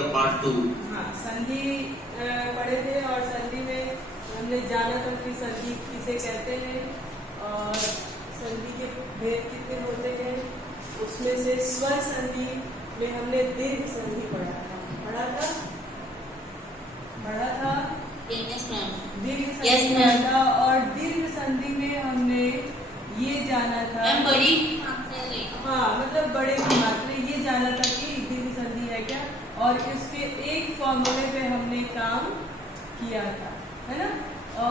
का पार्ट 2। हाँ, संधि पढ़े थे और संधि में हमने जाना था कि संधि किसे कहते हैं और संधि के भेद कितने होते हैं। उसमें से स्वर संधि में हमने दीर्घ संधि पढ़ा था दीर्घ संधि पढ़ा था और दीर्घ संधि में हमने ये जाना था हाँ मतलब बड़े की मात्रा ये जाना था कि दीर्घ संधि है क्या, और इसके एक फॉर्मूले पे हमने काम किया था, है ना। आ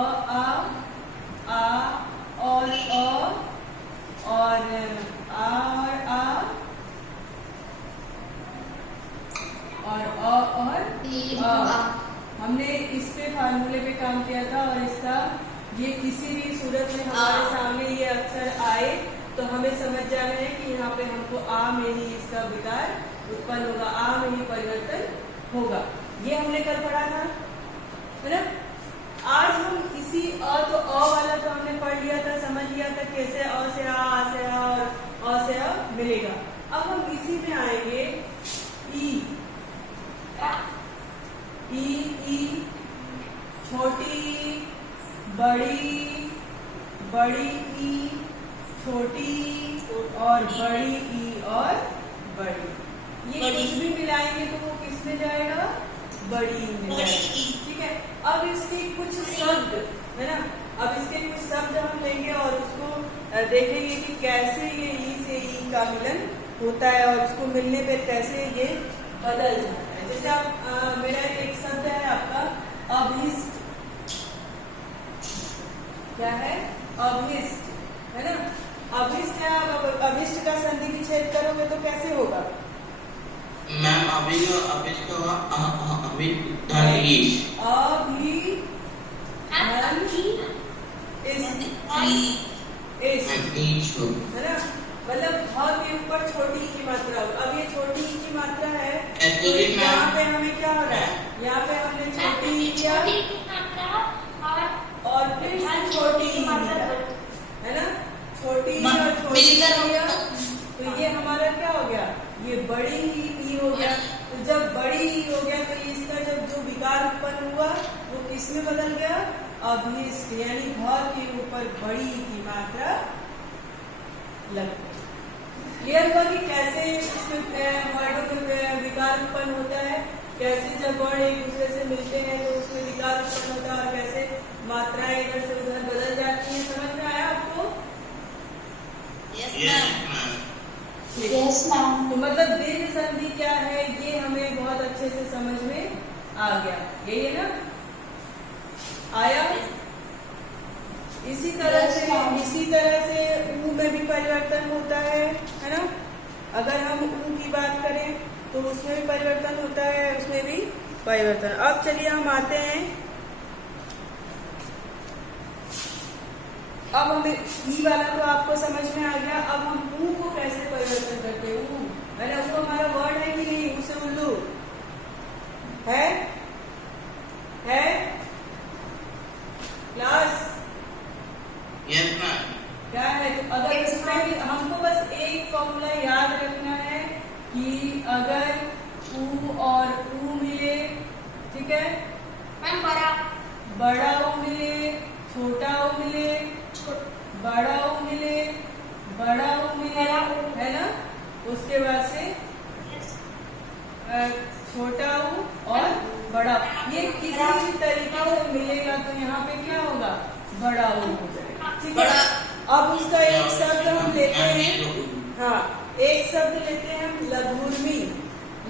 और आ और हमने इस पे फार्मूले पे काम किया था। और इसका ये किसी भी सूरत में हमारे सामने ये अक्षर आए तो हमें समझ जाना है कि यहाँ पे हमको आ में ही इसका विकार उत्पन्न होगा, आ में ही परिवर्तन होगा। ये हमने कल पढ़ा था, है ना। आज हम इसी तो अ वाला तो हमने पढ़ लिया था, समझ लिया था कैसे अ से आ से आ और अ से अ मिलेगा। अब हम इसी में आएंगे ई छोटी बड़ी ई छोटी और बड़ी ई और बड़ी, ये कुछ भी मिलाएंगे तो वो किस में जाएगा, बड़ी में जाएगा। ठीक है, अब इसके कुछ शब्द है ना, अब इसके कुछ शब्द हम लेंगे और उसको देखेंगे कि कैसे ये ई से ई का मिलन होता है और उसको मिलने पर कैसे ये बदल जाता है। जैसे आप मेरा एक शब्द है आपका अभिष्ट, क्या है, अभिष्ट, है ना। अभिष्ट है, अभिष्ट का संधि विच्छेद करोगे तो कैसे होगा मैम? अभिष्ट होगा है ना, मतलब भ के ऊपर छोटी की मात्रा हो। अब ये छोटी की मात्रा है तो यहाँ पे हमें क्या हो रहा है, यहाँ पे हमने छोटी किया और फिर छोटी है ना, छोटी और छोटी किया तो ये हमारा क्या हो गया, ये बड़ी ही हो गया। तो जब बड़ी ही हो गया तो इसका जब जो विकार उत्पन्न हुआ वो किस में बदल गया, अभिष्ट, यानी भ के ऊपर बड़ी की मात्रा लग गई। क्लियर हुआ कि कैसे इसमें वर्डों में विकार उत्पन्न होता है, कैसे जब वर्ण एक दूसरे से मिलते हैं तो उसमें विकार उत्पन्न होता है और कैसे मात्राएं इधर से उधर बदल जाती हैं। समझ में आया आपको? Yes ma'am. तो मतलब दीर्घ संधि क्या है ये हमें बहुत अच्छे से समझ में आ गया, यही है ना, आया। इसी तरह से ऊ में भी परिवर्तन होता है ना। अगर हम ऊ की बात करें तो उसमें भी परिवर्तन होता है, उसमें भी परिवर्तन। अब चलिए हम आते हैं, अब हमें ई वाला तो आपको समझ में आ गया। अब हम ऊ को कैसे परिवर्तन करते हैं, ऊ है ना, ऊ हमारा वर्ड है कि नहीं, ऊ से उल्लू है क्लास क्या है। तो अगर इसमें भी हमको बस एक फॉर्मूला याद रखना है कि अगर ऊ और ऊ मिले, ठीक है, बड़ा ऊ मिले, छोटा ऊ मिले, बड़ा ऊ मिले, है ना, उसके बाद से छोटा ऊ और बड़ा, ये किसी भी तरीके से मिलेगा तो यहाँ पे क्या होगा, बड़ा ऊ हो जाएगा। ठीक है, अब उसका एक शब्द हम लेते हैं, हाँ एक शब्द लेते हैं हम, लघुर्मी।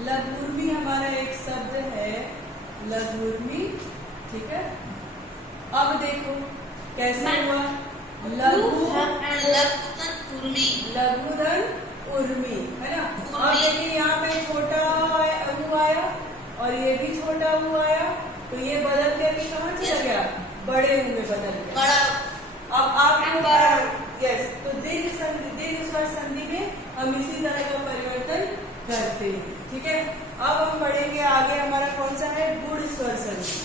लघुर्मी हमारा एक शब्द है, लघुर्मी। ठीक है, अब देखो कैसे हुआ, लघुधन उर्मी, है ना। अब देखिए यहाँ पे छोटा ऊ आया और ये भी छोटा ऊ आया तो ये बदल के कहाँ चला गया, बड़े ऊ में बदल गया। अब आप यस, तो दीर्घ स्वर संधि में हम इसी तरह का परिवर्तन करते हैं। ठीक है, अब हम बढ़ेंगे आगे, हमारा कौन सा है, गुण स्वर संधि।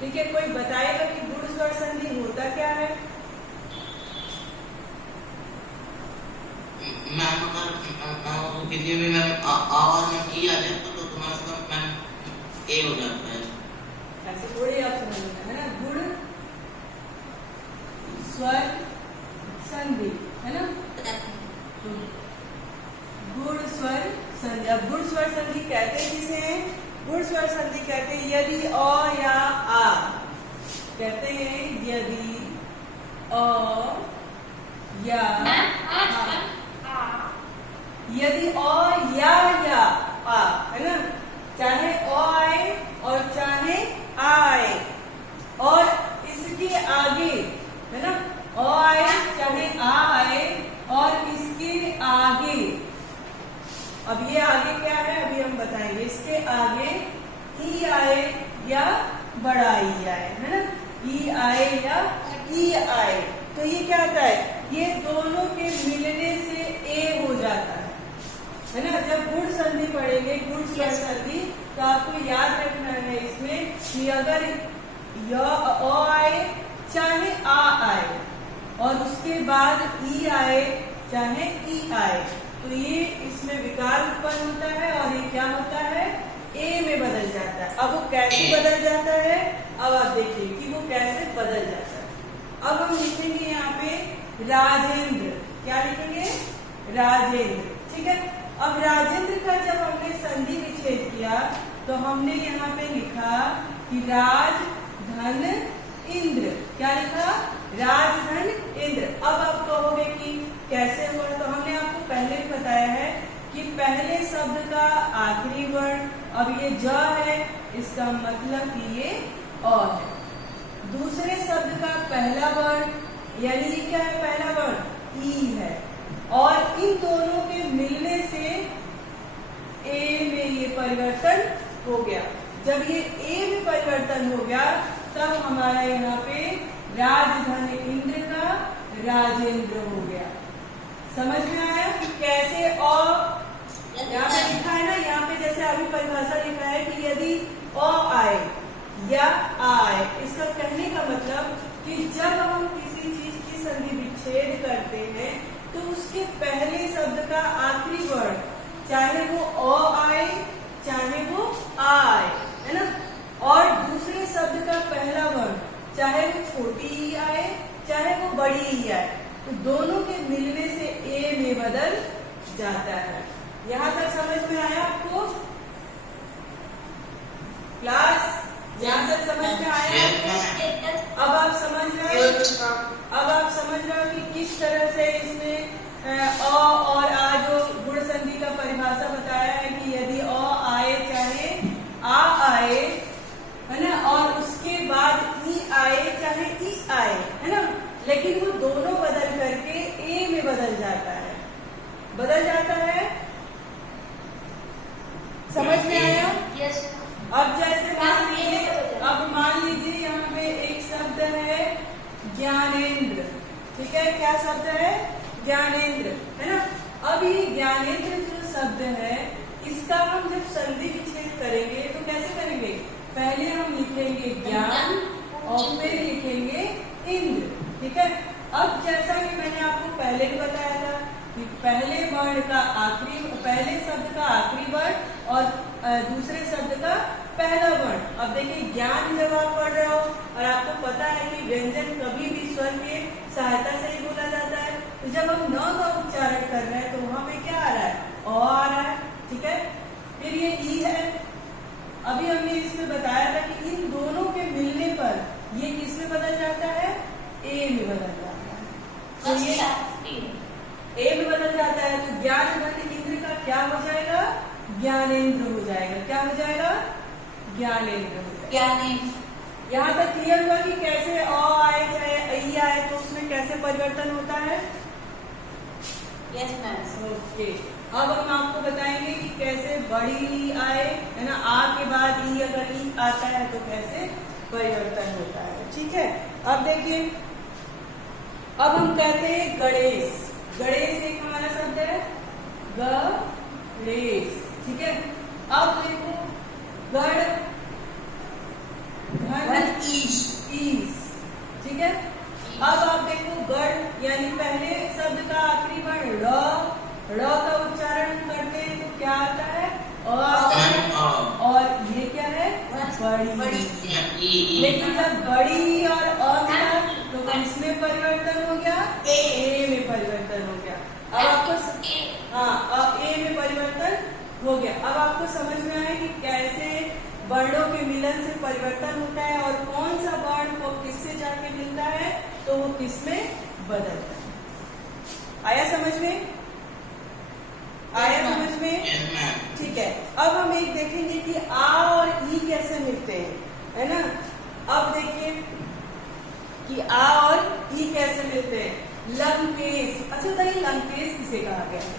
ठीक है, कोई बताएगा कि गुण स्वर संधि होता क्या है? मैम अगर किसी भी मैम आवाज में की आ जाए तो तुम्हारा मैम ए हो जाता है। ऐसे थोड़ी आप समझना है ना। गुण स्वर संधि है ना। तो गुण स्वर संधि, अब गुण स्वर संधि कहते हैं किसे हैं? गुण स्वर संधि कहते हैं यदि अ या आ, कहते हैं यदि अ या यदि अ या आ है ना, चाहे अ आए और चाहे आ आए और इसके आगे है ना, अ आए चाहे आ आए और इसके आगे, अब ये आगे क्या है अभी हम बताएंगे, इसके आगे ई आए या बड़ा ई आए है ना, ई आए या ई आए, तो ये क्या होता है? ये दोनों के मिलने से ए हो जाता है ना। जब गुण संधि पढ़ेंगे, गुण स्वर संधि, तो आपको याद रखना है इसमें कि अगर य अ आए चाहे आ आए और उसके बाद ई आए चाहे ई आए, तो ये इसमें विकार उत्पन्न होता है और ये क्या होता है? ए में बदल जाता है। अब वो कैसे बदल जाता है, अब आप देखिए कि वो कैसे बदल जाता है। अब हम लिखेंगे यहाँ पे राजेंद्र, क्या लिखेंगे? राजेंद्र, ठीक है। अब राजेंद्र का जब हमने संधि विच्छेद किया तो हमने यहाँ पे लिखा कि राज धन इंद्र, क्या लिखा? राज धन इंद्र। अब आप कहोगे कि कैसे हुआ, तो हमने आपको पहले भी बताया है कि पहले शब्द का आखिरी वर्ण, अब ये ज है, इसका मतलब कि ये अ है। दूसरे शब्द का पहला वर्ण यानी ये क्या है? पहला वर्ण ई है, और इन दोनों के मिलने से ए में ये परिवर्तन हो गया। जब ये ए में परिवर्तन हो गया तब हमारा यहाँ पे राजधन इंद्र का राजेंद्र हो गया। समझ में आया कि कैसे? और यहाँ पे लिखा है ना, यहाँ पे जैसे अभी परिभाषा लिखा है कि यदि अ आए या आ आए, इसका कहने का मतलब कि जब हम किसी चीज की संधि विच्छेद करते हैं तो उसके पहले शब्द का आखिरी वर्ण, चाहे वो अ आए चाहे वो आ आए, है ना, और दूसरे शब्द का पहला वर्ण, चाहे वो छोटी ई आए चाहे वो बड़ी ई आए, तो दोनों के मिलने से ए में बदल जाता है। यहाँ तक समझ में आया आपको? क्लास यहाँ तक समझ में आया? अब आप समझ रहे हो, अब आप समझ रहे हो कि किस तरह से इसमें अ और आ जो गुण संधि का परिभाषा बताया है कि यदि अ आए चाहे आ आए, है ना, और उसके बाद ई आए चाहे ई आए, है ना, लेकिन वो दोनों बदल करके ए में बदल जाता है, बदल जाता है। समझ में आया? यस। अब जैसे मान लीजिए, अब मान लीजिए यहाँ पे एक शब्द है ज्ञानेंद्र, ठीक है, क्या शब्द है? ज्ञानेंद्र, है ना। अब ये ज्ञानेंद्र जो शब्द है, इसका हम जब संधि विच्छेद करेंगे तो कैसे करेंगे? पहले हम लिखेंगे ज्ञान और फिर लिखेंगे इंद्र, ठीक है। अब जैसा कि मैंने आपको पहले भी बताया था कि पहले वर्ण का आखिरी, पहले शब्द का आखिरी वर्ण और दूसरे शब्द का पहला वर्ण। अब देखिए ज्ञान जब आप पढ़ रहे हो और आपको पता है कि व्यंजन कभी भी स्वर के सहायता से ही बोला जाता है, तो जब हम न का उच्चारण कर रहे हैं तो वहां पे क्या आ रहा है? अ आ रहा है, ठीक है। फिर ये ई है, अभी हमने इसमें बताया था कि इन दोनों के मिलने पर ये किसमें बदल जाता है? ए में बदल जाता है। तो ये ए में बदल जाता है, तो ज्ञान धन इंद्र का क्या हो जाएगा? ज्ञानेंद्र हो जाएगा। क्या हो जाएगा? ज्ञानेंद्र हो जाएगा। ज्ञानेंद्र। यहाँ तक क्लियर हुआ कि कैसे अ आए चाहे ई आए तो उसमें कैसे परिवर्तन होता है? Yes ma'am. ओके, अब हम आपको बताएंगे कि कैसे बड़ी ई आए, है ना, आ के बाद ई अगर ई आता है तो कैसे परिवर्तन होता है, ठीक है। अब देखिए, अब हम कहते हैं गणेश। गणेश एक हमारा शब्द है, गणेश, ठीक है। अब देखो गण धन ईश, ठीक है। अब आप देखो गण यानी पहले शब्द का आखिरी वर्ण र का उच्चारण करते हैं तो क्या आता है? अ आता है, और ये क्या है? बड़ी। मैम ई लेकिन जब बड़ी और अ मिला तो किसमें परिवर्तन हो गया? ए में परिवर्तन हो गया। अब आपको हाँ ए में परिवर्तन हो गया। अब आपको समझ में आया कि कैसे वर्णों के मिलन से परिवर्तन होता है और कौन सा वर्ण को किससे जाके मिलता है तो वो किसमें बदलता है। आया समझ में? आया समझ में? Yes ma'am. ठीक है, अब हम एक देखेंगे कि आ और ई कैसे मिलते हैं, है ना। अब देखिए कि आ और ई कैसे मिलते हैं। लंकेश, अच्छा बताइए लंकेश किसे कहा गया है?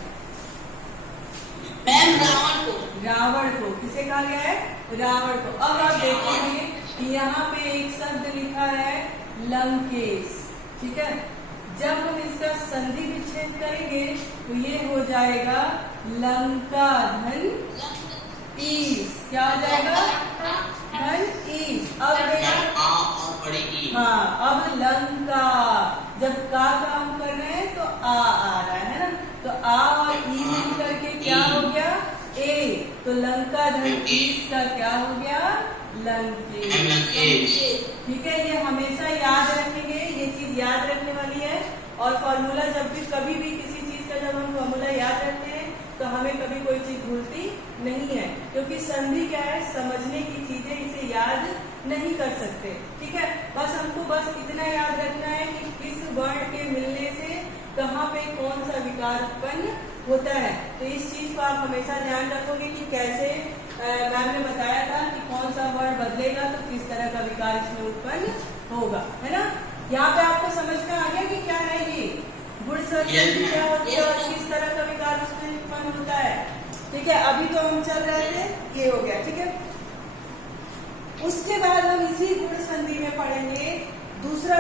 मैम रावण को। रावण को। किसे कहा गया है? रावण को। अब आप देखेंगे कि यहाँ पे एक शब्द लिखा है लंकेश, ठीक है। जब हम इसका संधि विच्छेद करेंगे तो ये हो जाएगा लंका धन ईश। क्या हो जाएगा? धन ईश। अब देखो मैम आ और बड़ी ई। हाँ, अब लंका जब का हम कर रहे हैं तो आ रहा है ना, तो आ और ई मिल करके क्या हो गया? ए। तो लंका धन ईश का क्या हो गया? लंकेश। लंकेश। ठीक है, ये हमेशा याद रखेंगे, ये चीज याद रखने वाली है। और फॉर्मूला जब भी कभी भी किसी चीज का जब हम फॉर्मूला याद रखते हैं तो हमें कभी कोई चीज भूलती नहीं है, क्योंकि संधि क्या है? समझने की चीजें, इसे याद नहीं कर सकते। ठीक है, बस हमको बस इतना याद रखना है कि किस वर्ण के मिलने से कहाँ पे कौन सा विकार उत्पन्न होता है। तो इस चीज को आप हमेशा ध्यान रखोगे कि कैसे मैम ने बताया था कि कौन सा वर्ण बदलेगा तो किस तरह का विकार इसमें उत्पन्न होगा, है ना। यहाँ पे आपको समझ में आ गया कि क्या है ये गुण संधि क्या होती है और किस तरह का विकार उसमें उत्पन्न होता है। ठीक है, अभी तो हम चल रहे थे, ये हो गया। ठीक है, उसके बाद हम इसी गुण संधि में पढ़ेंगे दूसरा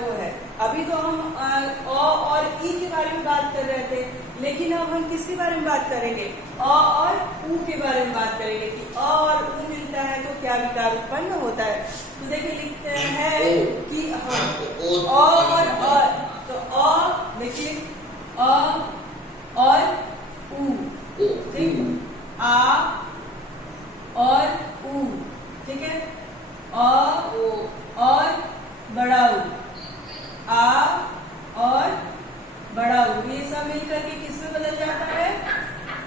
वो है। अभी तो हम अ और ई के बारे में बात कर रहे थे, लेकिन अब हम किसके बारे में बात करेंगे? अ और उ के बारे में बात करेंगे कि अ और उ मिलता है तो क्या विकार उत्पन्न होता है। तो देखिए लिखते हैं कि हाँ अ और तो अ देखिए अ और उ, ठीक, आ और उ, ठीक है, अ और बड़ा उ, आ और बड़ा उ, ये सब मिलकर के किसमें बदल जाता है?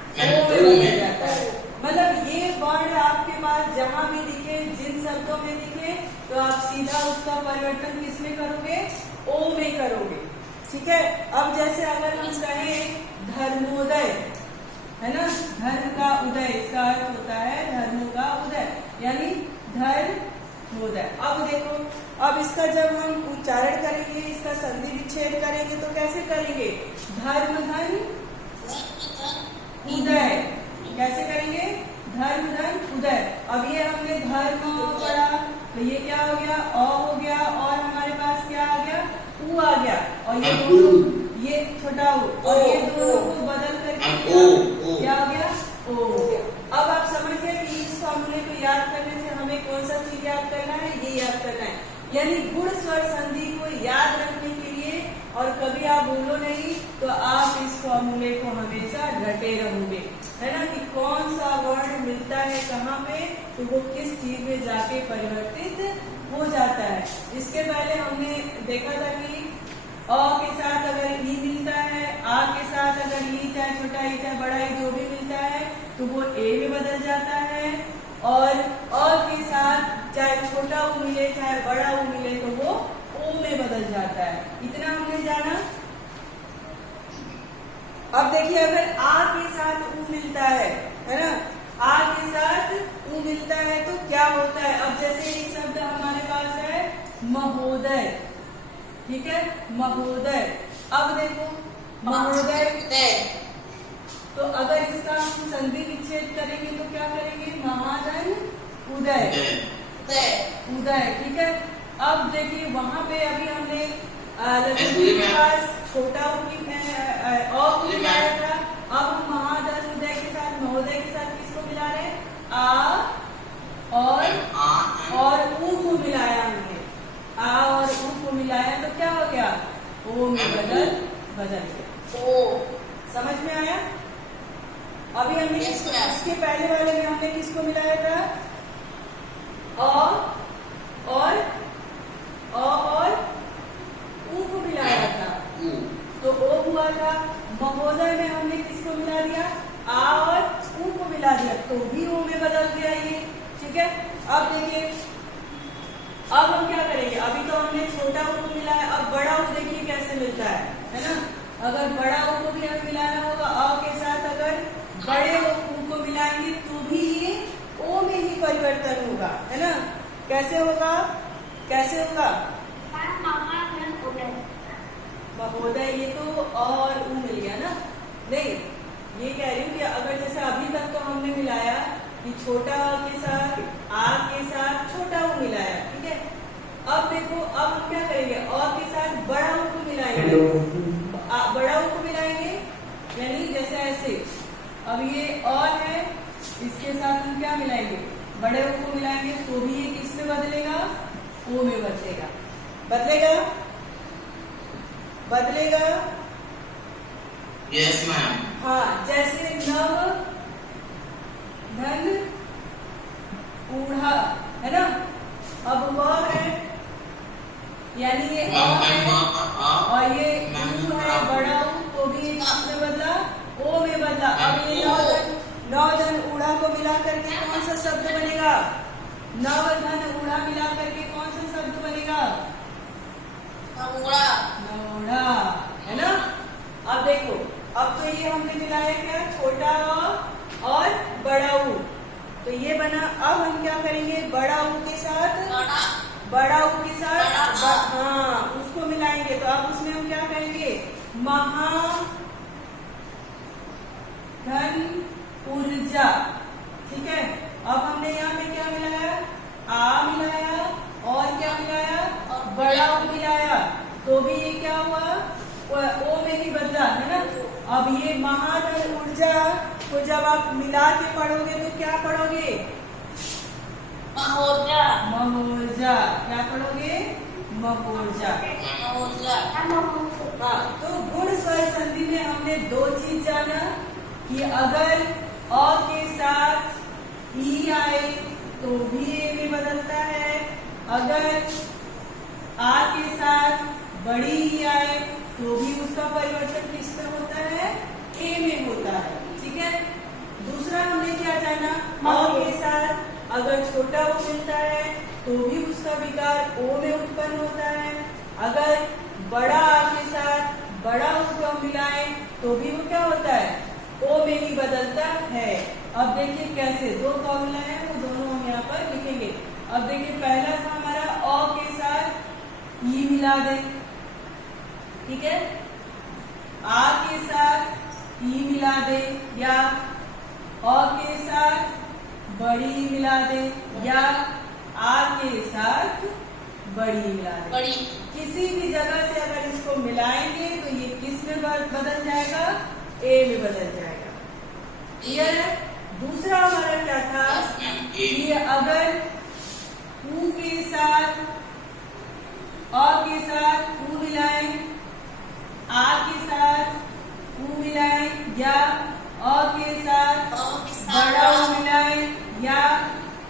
ओ में बदल जाता है। मतलब ये वर्ण आपके पास जहां भी दिखे, जिन शब्दों में दिखे, तो आप सीधा उसका परिवर्तन किसमें करोगे? ओ में करोगे। ठीक है, अब जैसे अगर हम कहें धर्मोदय, है ना, धर्म का उदय, इसका अर्थ होता है धर्म का उदय, यानी धर्मोदय। अब देखो, अब इसका जब हम उच्चारण करेंगे, इसका संधि विच्छेद करेंगे तो कैसे करेंगे? धर्म धन उदय। कैसे करेंगे? धर्म धन उदय। अब ये हमने धर्म पढ़ा तो ये क्या हो गया? अ हो गया और हमारे पास क्या आ गया? उ आ गया। और ये दोनों, ये छोटा उ और ये दोनों को बदल करके क्या हो गया? ओ हो गया। अब आप समझ गए कि इस फॉर्मूले को याद करने से हमें कौन सा चीज याद करना है? ये याद करना है, यानी गुण स्वर संधि को याद रखने के लिए। और कभी आप भूलो नहीं तो आप इस फॉर्मूले को हमेशा रटे रहोगे, है ना, कि कौन सा वर्ण मिलता है कहाँ पे तो वो किस चीज में जाके परिवर्तित हो जाता है। इसके पहले हमने देखा था कि अ के साथ अगर ई मिलता है, आ के साथ अगर ई चाहे छोटा ई चाहे बड़ा ई जो भी मिलता है तो वो ए में बदल जाता है, और अ के साथ चाहे छोटा उ मिले चाहे बड़ा उ मिले तो वो ओ में बदल जाता है। इतना हमने जाना। अब देखिए अगर आ के साथ उ मिलता है ना, आ के साथ उ मिलता है तो क्या होता है? अब जैसे एक शब्द हमारे पास है महोदय, ठीक है, महोदय। अब देखो महोदय, तो अगर इसका हम संधि विच्छेद करेंगे तो क्या करेंगे? महाधन उदय, उदय, ठीक है। अब देखिए वहां पे अभी हमने लक्ष्मी के पास छोटा अ को मिलाया था। अब हम महाधन उदय के साथ महोदय के साथ किसको मिला रहे हैं? आ और उ को मिलाया हमने, आ और उ को मिलाया तो क्या हो गया? ओ में बदल गया। ओ समझ में आया? अभी हमने इसके पहले वाले में हमने किसको मिलाया था? अब देखिए, अब हम क्या करेंगे, अभी तो हमने छोटा ऊ को मिला है, अब बड़ा ऊ देखिए कैसे मिलता है ना। अगर बड़ा ऊ को भी हमें मिलाना होगा अ के साथ, अगर बड़े ऊ को मिलाएंगे तो भी ये ओ में ही परिवर्तन होगा, है ना। कैसे होगा, कैसे होगा, महोदय, ये तो और ऊ मिल गया ना। नहीं, ये कह रही हूँ कि अगर जैसे अभी तक तो हमने मिलाया कि छोटा अ के साथ आ के साथ छोटा ऊ मिलाया, ठीक है। अब देखो, अब हम क्या करेंगे, अ के साथ बड़ा ऊ को मिलाएंगे, बड़ा ऊ को मिलाएंगे, यानी जैसे ऐसे। अब ये अ है, इसके साथ हम क्या मिलाएंगे, बड़े ऊ को मिलाएंगे, तो भी ये किस में बदलेगा, ओ में बदलेगा, बदलेगा, बदलेगा। Yes ma'am. हाँ, जैसे नव धन ऊढ़ा, है ना। अब वह है, यानी ये अ है और ये ऊ है बड़ा ऊ, तो भी ये किसमें बदला, ओ में बदला। अब ये नव धन ऊढ़ा को मिला करके कौन सा शब्द बनेगा, नव धन ऊढ़ा मिला करके कौन सा शब्द बनेगा, नौड़ा, है ना। अब देखो, अब तो ये हमने मिलाया क्या, छोटा अ और बड़ा ऊ, तो ये बना। अब हम क्या करेंगे, बड़ा ऊ के साथ, बड़ा ऊ के साथ हाँ उसको मिलाएंगे, तो अब उसमें हम क्या करेंगे, महा धन ऊर्जा, ठीक है। अब हमने यहाँ पे क्या मिलाया, आ मिलाया और क्या मिलाया, बड़ा ऊ मिलाया, तो भी ये क्या हुआ, ओ में ही बदला, है ना। अब ये महाधन ऊर्जा को जब आप मिला के पढ़ोगे तो क्या पढ़ोगे, महोर्जा, महोर्जा, क्या पढ़ोगे, महोर्जा। हाँ, तो गुण स्वर संधि में हमने दो चीज जाना कि अगर अ के साथ ई आए तो भी ए में बदलता है, अगर आ के साथ बड़ी ई आए तो भी उसका परिवर्तन किसमें होता है, ए में होता है, ठीक है। दूसरा हमने क्या जाना, अ के साथ अगर छोटा ऊ मिलता है तो भी उसका विकार ओ में उत्पन्न होता है, अगर बड़ा आ के साथ बड़ा ऊ को मिलाए तो भी वो क्या होता है, ओ में ही बदलता है। अब देखिए कैसे, दो फॉर्मूला है, वो दोनों हम यहाँ पर लिखेंगे। अब देखिए, पहला था हमारा अ के साथ ई मिला दे, ठीक है। आ के साथ ई मिला दे, या अ के साथ बड़ी मिला दे, या आ के साथ बड़ी मिला दे, बड़ी, किसी भी जगह से अगर इसको मिलाएंगे तो ये किस में बदल जाएगा, ए में बदल जाएगा, क्लियर है। दूसरा हमारा क्या था कि अगर ऊ के साथ अ के साथ ऊ मिलाएं, आ के साथ ऊ मिलाएं, या अ के साथ बड़ा ऊ मिलाएं, या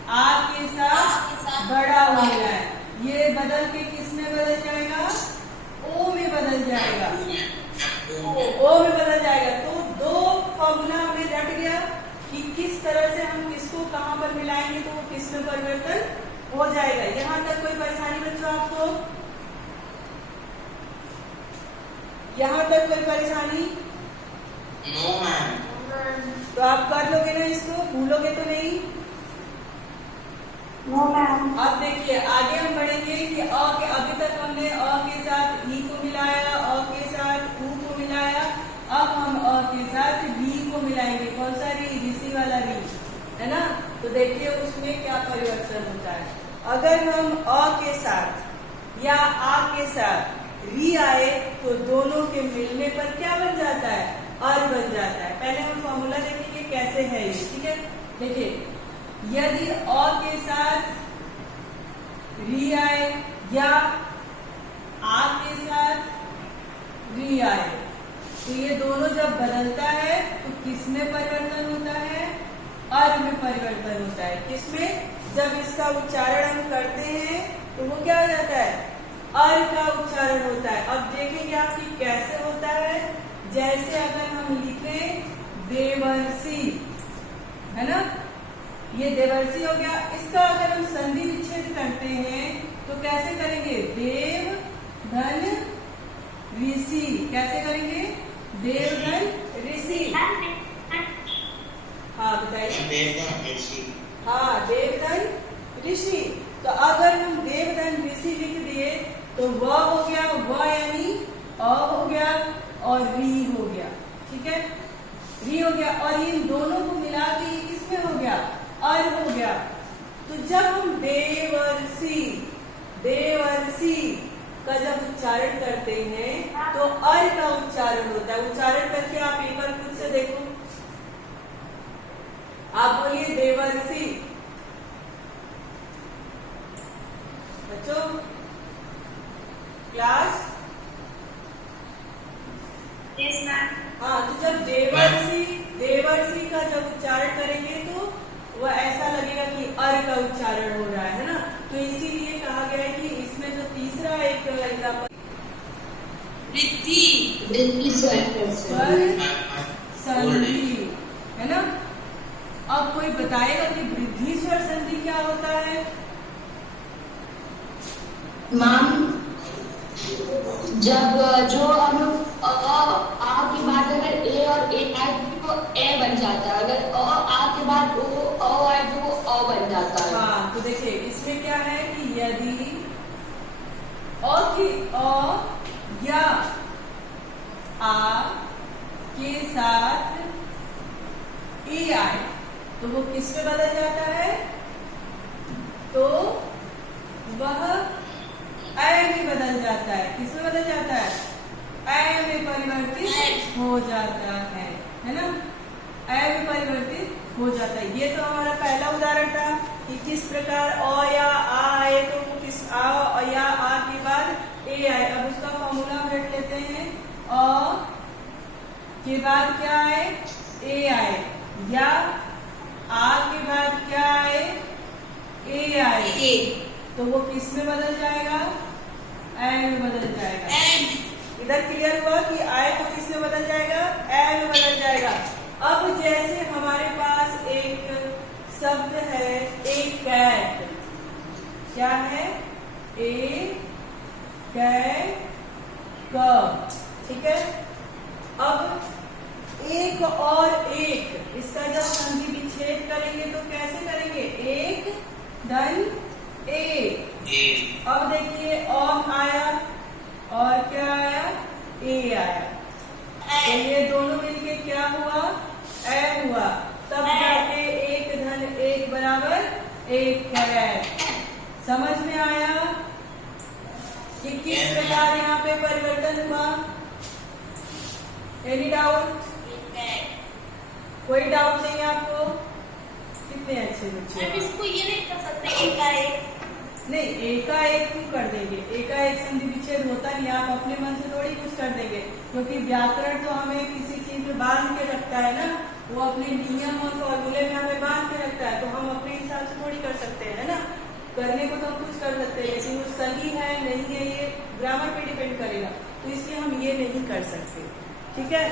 आ के साथ बड़ा ऊ मिलाएं, ये बदल के किस में बदल जाएगा, ओ में बदल जाएगा, ओ में बदल जाएगा। तो दो फॉर्मूला हमें रट गया कि किस तरह से हम किसको कहाँ पर मिलाएंगे तो वो किस में परिवर्तन हो जाएगा। यहाँ तक कोई परेशानी बच्चों आपको, यहाँ तक कोई परेशानी? No ma'am. तो आप कर लोगे ना इसको, भूलोगे तो नहीं? No ma'am. अब देखिए आगे हम बढ़ेंगे कि अ के, अभी तक हमने अ के साथ ई को मिलाया, अ के साथ ऊ को मिलाया, अब हम अ के साथ री को मिलाएंगे। कौन सा री? ऋषि वाला री, है ना। तो देखिए उसमें क्या परिवर्तन होता है। अगर हम अ के साथ या आ के साथ री आए तो दोनों के मिलने पर क्या बन जाता है, अर बन जाता है। पहले हम फॉर्मूला देखेंगे कैसे है ये, ठीक है। देखिए यदि अ के साथ री आए या आ के साथ री आए तो ये दोनों जब बदलता है तो किसमें परिवर्तन होता है, अर में परिवर्तन होता है। किसमें? जब इसका उच्चारण हम करते हैं तो वो क्या हो जाता है, अर का उच्चारण होता है। अब देखेंगे आपकी कैसे होता है। जैसे अगर हम लिखे देवर्षि, है ना, ये देवर्षि हो गया। इसका अगर हम तो कैसे करेंगे? देव धन ऋषि। कैसे करेंगे? देव धन ऋषि। हाँ बताइए। हाँ, देवधन ऋषि। तो अगर हम देवधन ऋषि लिख दिए तो व हो गया, व यानी अ हो गया और री हो गया। ठीक है, री हो गया और इन दोनों को मिला के ये किसमें हो गया? अर हो गया। तो जब हम देवर्षि का जब उच्चारण करते हैं तो अर का उच्चारण होता है। उच्चारण करके आप एक बार खुद से देखो। आप बोलिए देवर्षि। बच्चों क्लास। Yes, ma'am. हाँ, तो जब देवर्षि का जब उच्चारण करेंगे तो वह ऐसा लगेगा कि अर का उच्चारण हो रहा है ना। तो इसीलिए कहा गया है कि इसमें जो तीसरा एक एग्जाम्पल स्वर संधि है ना। अब कोई बताएगा कि वृद्धि स्वर संधि क्या होता है? मैम, जब जो हम आ के बाद अगर ए और ए आए तो ए बन जाता है, अगर आ के बाद ओ आए तो वो अ बन जाता है। हाँ, तो देखिए इसमें क्या है कि यदि अ की अ या आ के साथ ए आए तो वो किस में बदल जाता है? तो वह ऐ में बदल जाता है। किस में बदल जाता है? ऐ में परिवर्तित हो जाता है ना। ऐ में परिवर्तित हो जाता है। ये तो हमारा पहला उदाहरण था कि किस प्रकार अ या आ आए तो वो किस आ या आ के बाद ए आए। अब उसका फॉर्मूला हम रख लेते हैं। अ के बाद क्या आए? ए आए। या आ के बाद क्या आए? ए आए। तो वो किस में बदल जाएगा? ए में बदल जाएगा। इधर क्लियर हुआ कि आए तो किस में बदल जाएगा? ए में बदल जाएगा। अब जैसे हमारे पास एक शब्द है एक कैट। क्या है? ए कैट क। ठीक है, अब एक और एक इसका जब संधि विच्छेद करेंगे तो कैसे करेंगे? एक धन ए। अब देखिए अ आया और क्या आया? ए आया। तो ये दोनों मिलके क्या हुआ? ए हुआ। तब जाके एक धन एक बराबर एक है। समझ में आया कि किस प्रकार यहाँ पे परिवर्तन हुआ? Any doubt? कोई डाउट नहीं आपको? कितने अच्छे बच्चे। इसको ये नहीं कर सकते एकाएक। नहीं, एकाएक क्यों कर देंगे? एकाएक संधि विच्छेद होता नहीं। आप अपने मन से थोड़ी कुछ कर देंगे, क्योंकि व्याकरण तो हमें किसी चीज में बांध के रखता है ना। वो अपने नियम और फॉर्मूले में हमें बांध के रखता है, तो हम अपने हिसाब से थोड़ी कर सकते हैं ना। करने को तो हम कुछ कर सकते हैं, लेकिन वो सही है नहीं है ये ग्रामर पे डिपेंड करेगा। तो इसलिए हम ये नहीं कर सकते। ठीक है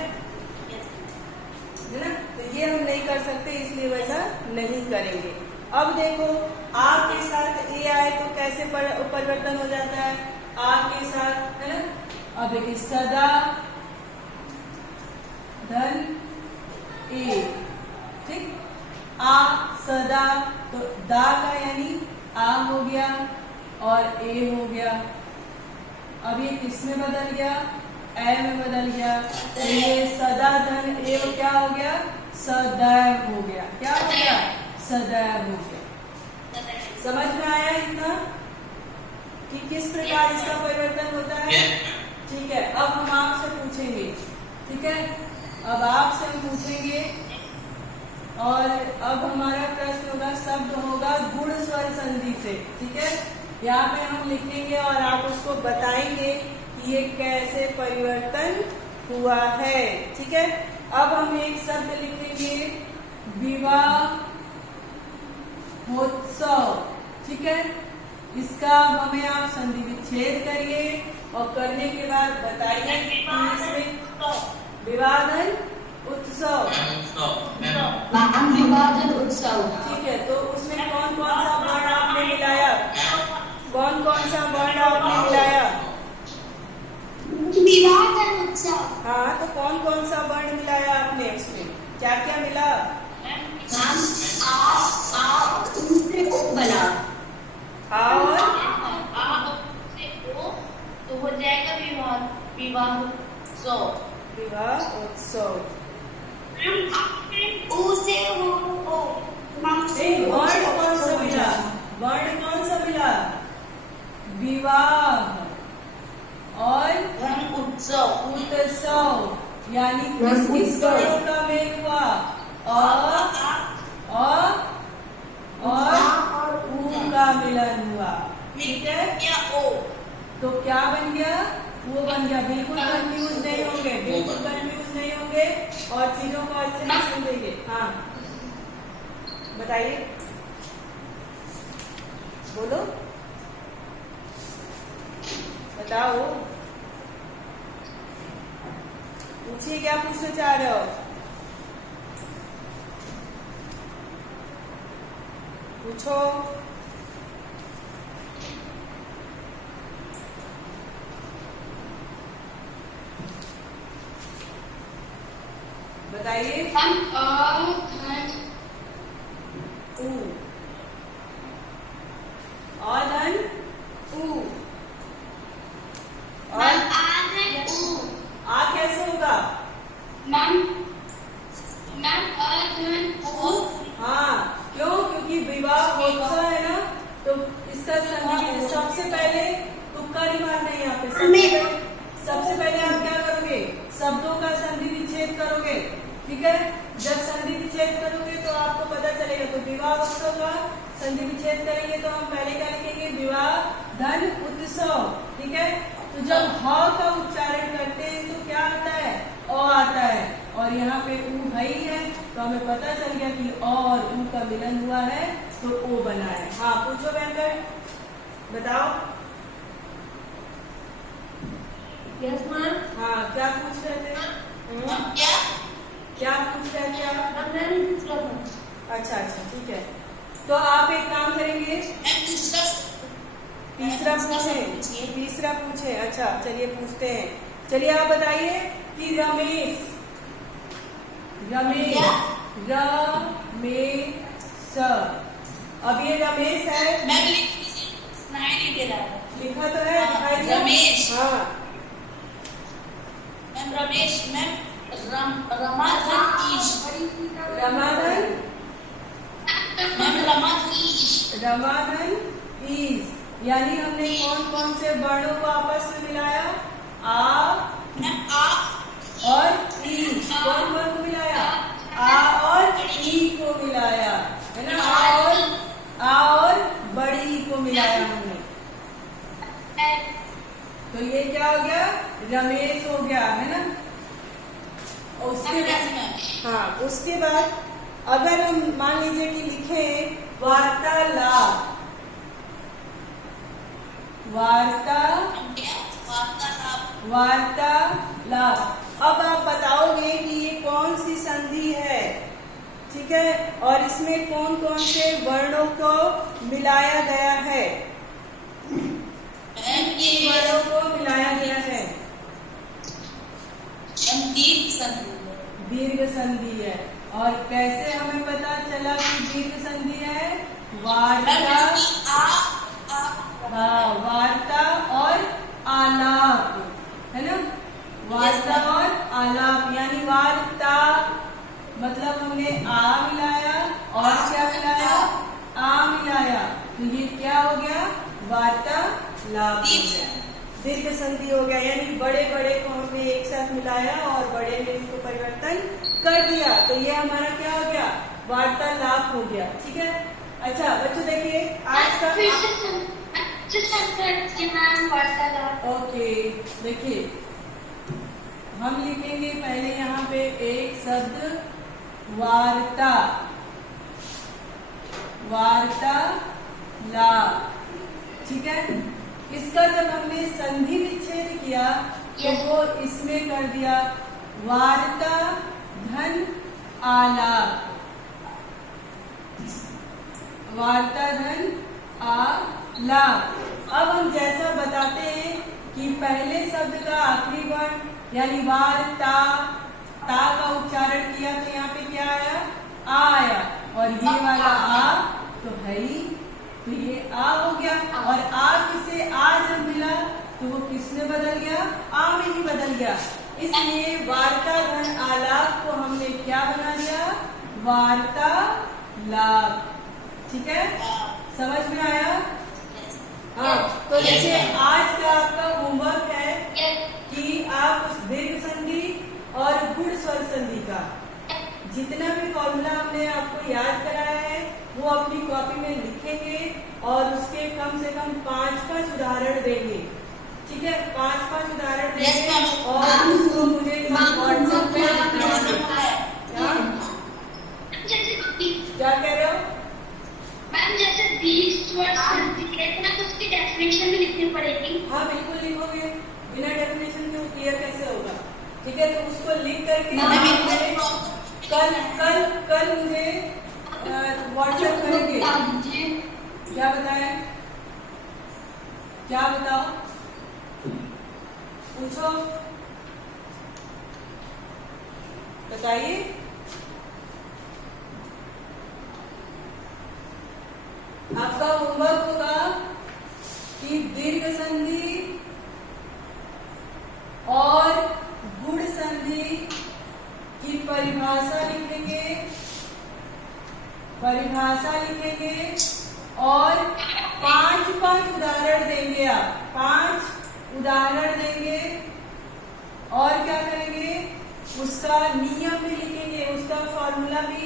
ना। तो ये हम नहीं कर सकते, इसलिए वैसा नहीं करेंगे। अब देखो आ के साथ ए आए तो कैसे परिवर्तन हो जाता है? आ के साथ है ना। अब देखिए सदा धन ए। ठीक, आ सदा तो दा का यानी आ हो गया और ए हो गया। अब ये किस में बदल गया? ए में बदल गया। तो ये सदा धन ए क्या हो गया? सदैव हो गया। क्या हो गया? सदैव हो गया। समझ में आया इतना कि किस प्रकार इसका परिवर्तन होता है? ठीक है, अब हम आपसे पूछेंगे। ठीक है, अब आपसे हम पूछेंगे और अब हमारा प्रश्न होगा, शब्द होगा गुण स्वर संधि से। ठीक है, यहाँ पे हम लिखेंगे और आप उसको बताएंगे कि ये कैसे परिवर्तन हुआ है। ठीक है, अब हम एक शब्द लिखेंगे विवाह महोत्सव। ठीक है, इसका हमें आप संधि विच्छेद करिए और करने के बाद बताइए कि इसमें विवादन उत्सव। विवादन उत्सव। ठीक है, तो उसमें कौन कौन सा वर्ण आपने मिलाया? कौन कौन कौन सा वर्ण आपने मिलाया? विवाह धन उत्सव। हाँ, तो कौन कौन सा वर्ण मिलाया आपने उसमें? क्या क्या मिला? मैम आ से ओ बना। और से ओ तो हो जाएगा विवाह विवाह उत्सव। विवाह उत्सव। ऊ से हो ओ। एक वर्ण कौन सा मिला? वर्ण कौन सा मिला? विवाह और उत्सव। उत्सव, यानी किस किस वर्णों का मेल हुआ? और ऊ का मिलन हुआ। ठीक है, क्या ओ तो क्या बन गया? वो बन गया। बिल्कुल कंफ्यूज नहीं होंगे, बिल्कुल कंफ्यूज नहीं होंगे और चीजों को अच्छे से समझेंगे। हाँ, बताइए, बोलो, बताओ, पूछिए क्या पूछना चाह रहे हो? पूछो। बताइए। ऊ और धन ऊ और आ कैसे होगा? हाँ, क्यों? क्योंकि विवाह उत्सव है ना, तो इसका संधि सबसे पहले तुक्का नहीं मारना है यहाँ पे। सबसे पहले आप क्या करोगे? शब्दों का संधि विच्छेद करोगे। ठीक है, जब संधि विच्छेद करोगे तो आपको पता चलेगा। तो विवाह उत्सव का संधि विच्छेद करेंगे तो हम पहले क्या लिखेंगे? विवाह धन उत्सव। ठीक है, तो जब ह का उच्चारण करते हैं तो क्या आता है? अ आता है, और यहाँ पे ऊ है ही है, तो हमें पता चल गया कि अ और ऊ का मिलन हुआ है तो ओ बना है। हाँ, पूछो बैंकर, बताओ। Yes ma'am. हाँ, क्या पूछ रहे थे? क्या पूछ रहे थे आप? अच्छा, ठीक है, तो आप एक काम करेंगे, तीसरा पूछे। अच्छा, चलिए पूछते हैं। चलिए आप बताइए कि रमेश अब ये रमेश है, लिखा तो है, दिखाई दे। रमेश। हाँ, रमेश मैम रमाधन ईज, यानी हमने कौन कौन से वर्णों को आपस में मिलाया? आ और ई। कौन कौन को मिलाया? आ और ई को मिलाया, है ना? आ और बड़ी ई को मिलाया हमने। तो ये क्या हो गया? रमेश हो गया, है ना? और उसके बाद, हाँ, उसके बाद अगर हम मान लीजिए कि लिखे वार्तालाप, अब आप बताओगे कि ये कौन सी संधि है। ठीक है, और इसमें कौन कौन से वर्णों को मिलाया गया है? वर्णों को मिलाया गया है। दीर्घ संधि है। और कैसे हमें पता चला कि दीर्घ संधि है? वार्ता और आलाप, है ना? वार्ता और आलाप, यानी वार्ता मतलब हमने आ मिलाया और क्या मिलाया? आ मिलाया, तो ये क्या हो गया? वार्तालाप हो गया, दीर्घ संधि हो गया। यानी बड़े बड़े को हमने एक साथ मिलाया और बड़े में इसको परिवर्तन कर दिया, तो ये हमारा क्या हो गया? वार्तालाप हो गया। ठीक है, अच्छा बच्चों देखिए आज का ओके, देखिए हम लिखेंगे पहले यहाँ पे एक शब्द वार्ता, वार्तालाप। ठीक है, इसका जब हमने संधि विच्छेद किया तो वो इसमें कर दिया वार्ता धन आलाप, वार्ता धन आलाप। अब हम जैसा बताते हैं कि पहले शब्द का आखिरी वर्ण यानी वार्ता ता का उच्चारण किया तो यहाँ पे क्या आया? आ आया। और ये वाला आ तो है ही, तो ये आ हो गया। और आ किसे आ जब मिला तो वो किसने बदल गया? आ में ही बदल गया। इसलिए वार्ता धन आलाप को हमने क्या बना दिया? वार्तालाप। ठीक है, समझ में आया? हाँ, तो देखिए आज का आपका होमवर्क है कि आप उस दीर्घ संधि और गुण स्वर संधि का जितना भी फॉर्मूला हमने आपको याद कराया है वो अपनी कॉपी में लिखेंगे और उसके कम से कम 5-5 उदाहरण देंगे। ठीक है, 5-5 उदाहरण देंगे और उसको मुझे व्हाट्सएप पे क्या कह रहे हो? मैम जैसे 20 वर्ड संधि कहते हैं तो उसकी डेफिनेशन भी लिखनी पड़ेगी। हाँ बिल्कुल लिखोगे, बिना डेफिनेशन के वो क्लियर कैसे होगा? ठीक है, तो उसको लिख करके कल मुझे व्हाट्सएप करेंगे। क्या बताएं? क्या बताओ? पूछो, बताइए। आपका होमवर्क होगा कि दीर्घ संधि और गुण संधि की परिभाषा लिखेंगे और 5-5 उदाहरण देंगे। आप 5 उदाहरण देंगे और क्या करेंगे? उसका नियम भी लिखेंगे, उसका फॉर्मूला भी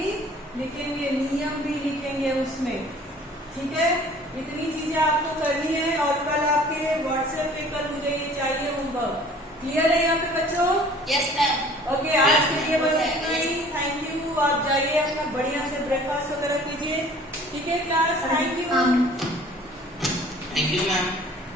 लिखेंगे, नियम भी लिखेंगे उसमें। ठीक है, इतनी चीजें आपको करनी है और कल आपके व्हाट्सएप पे कल मुझे ये चाहिए होमवर्क। क्लियर है यहाँ पे बच्चों? Yes ma'am. ओके, आज के लिए बस इतना ही। Thank you. आप जाइए अपना बढ़िया से ब्रेकफास्ट वगैरह कीजिए। ठीक है class, thank you. Thank you, ma'am.